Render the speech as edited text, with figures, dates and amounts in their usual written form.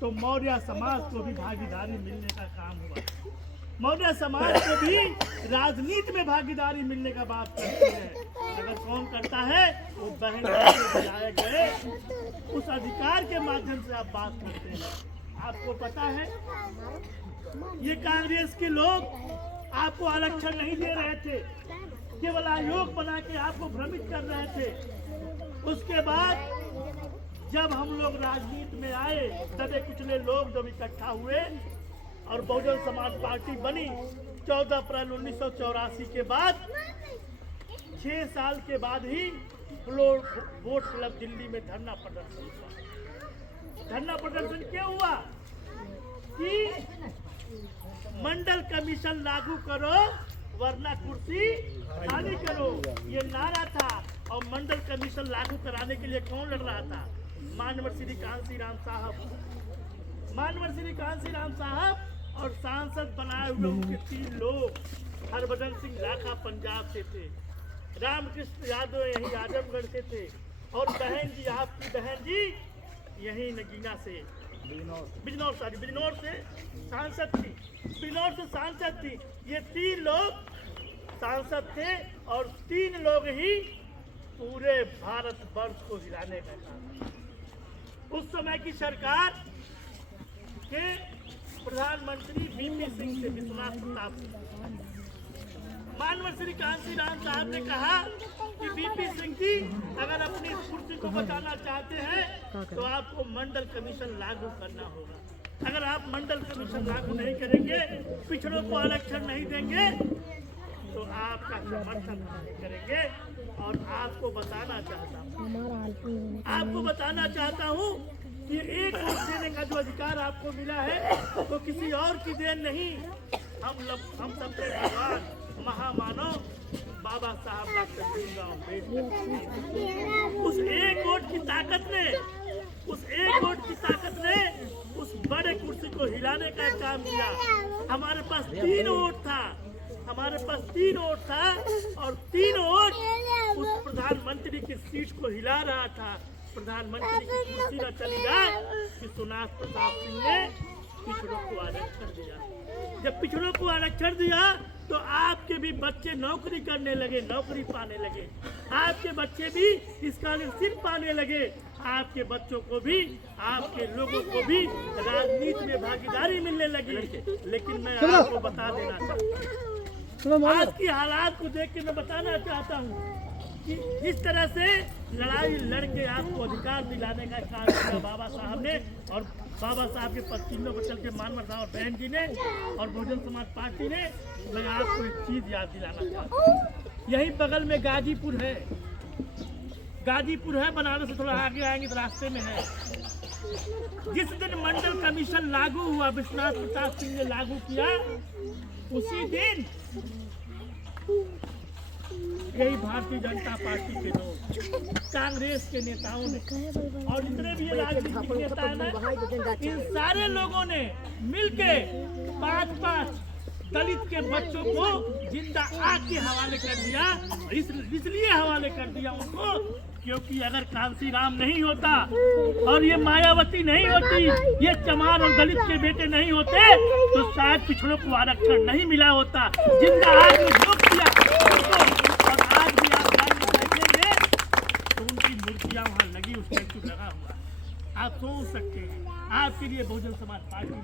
तो मौर्य समाज को भी भागीदारी मिलने का काम हुआ। मौर्य समाज को भी राजनीति में भागीदारी मिलने का बात करते हैं। अगर कौन करता है वो बहन के दिलाए गए उस अधिकार के माध्यम से आप बात करते हैं। आपको पता है ये कांग्रेस के लोग आपको आरक्षण नहीं दे रहे थे, केवल आयोग बना के आपको भ्रमित कर रहे थे। उसके बाद जब हम लोग राजनीति में आए, दबे कुचले लोग जब इकट्ठा हुए और बहुजन समाज पार्टी बनी 14 अप्रैल 1984 के बाद, 6 साल के बाद ही वोट क्लब दिल्ली में धरना प्रदर्शन हुआ। धरना प्रदर्शन क्यों हुआ कि मंडल कमीशन लागू करो वरना कुर्सी खाली करो, ये नारा था। और मंडल कमीशन लागू कराने के लिए कौन लड़ रहा था? मानवर श्री कांसी राम साहब। मानवर श्री कांसी राम साहब और सांसद बनाए हुए उनके 3 लोग, हरभजन सिंह लाखा पंजाब से थे, रामकृष्ण यादव यही आजमगढ़ से थे, और बहन जी, आपकी बहन जी यही नगीना से, बिजनौर से सांसद थी, बिजनौर से सांसद थी। ये 3 लोग सांसद थे और 3 लोग ही पूरे भारत वर्ष को हिलाने का काम। उस समय की सरकार के प्रधानमंत्री वीपी सिंह से विश्वनाथ प्रताप मानवर श्री कांसी राम साहब ने कहा कि वीपी सिंह जी अगर अपनी कुर्सी को बचाना चाहते हैं तो आपको मंडल कमीशन लागू करना होगा। अगर आप मंडल कमीशन लागू नहीं करेंगे, पिछड़ों को आरक्षण नहीं देंगे, तो आपका समर्थन नहीं करेंगे। और आपको बताना चाहता हूँ कि एक वोट देने का जो अधिकार आपको मिला है वो किसी और की देन नहीं, हम सबके भगवान महामानव बाबा साहब डॉक्टर भीमराव अम्बेडकर, उस एक वोट की ताकत ने उस बड़े कुर्सी को हिलाने का काम किया। हमारे पास 3 वोट था और 3 वोट उस प्रधानमंत्री की सीट को हिला रहा था। प्रधानमंत्री की कुर्सी न चली जाए कि विश्वनाथ प्रताप सिंह ने पिछड़ों को आरक्षण दिया। जब पिछड़ों को आरक्षण दिया तो आपके भी बच्चे नौकरी करने लगे, नौकरी पाने लगे, आपके बच्चे भी स्कॉलरशिप पाने लगे, आपके बच्चों को भी, आपके लोगों को भी राजनीति में भागीदारी मिलने लगी। लेकिन मैं आपको बता देना चाहता हूँ, आज की हालात को देख के मैं बताना चाहता हूँ कि जिस तरह से लड़ाई लड़के आपको अधिकार दिलाने का काम किया बाबा साहब ने, और बाबा साहब के पत्नीों को चल के मानवर साहब और बहन जी ने और बहुजन समाज पार्टी ने, मैं आपको एक चीज याद दिलाना चाहता हूँ। यही बगल में गाजीपुर है, बनारस से थोड़ा आगे आएंगे तो रास्ते में है। जिस दिन मंडल कमीशन लागू हुआ, विश्वनाथ प्रताप सिंह ने लागू किया, उसी दिन यही भारतीय जनता पार्टी के लोग, कांग्रेस के नेताओं ने और जितने भी राजनीतिक नेता हैं, इन सारे लोगों ने मिलके 5-5 दलित के बच्चों को जिंदा आग के हवाले कर दिया। इसलिए हवाले कर दिया उनको क्योंकि अगर कांसी राम नहीं होता और ये मायावती नहीं होती, ये चमार और दलित के बेटे नहीं होते, तो शायद पिछड़ों को आरक्षण नहीं मिला होता। जिंदा आग में झोंक दिया और आज भी आप देखेंगे तो उनकी मूर्तियां वहाँ लगी, उसमें लगा हुआ। आप सोच सकते हैं, आपके लिए बहुजन समाज पार्टी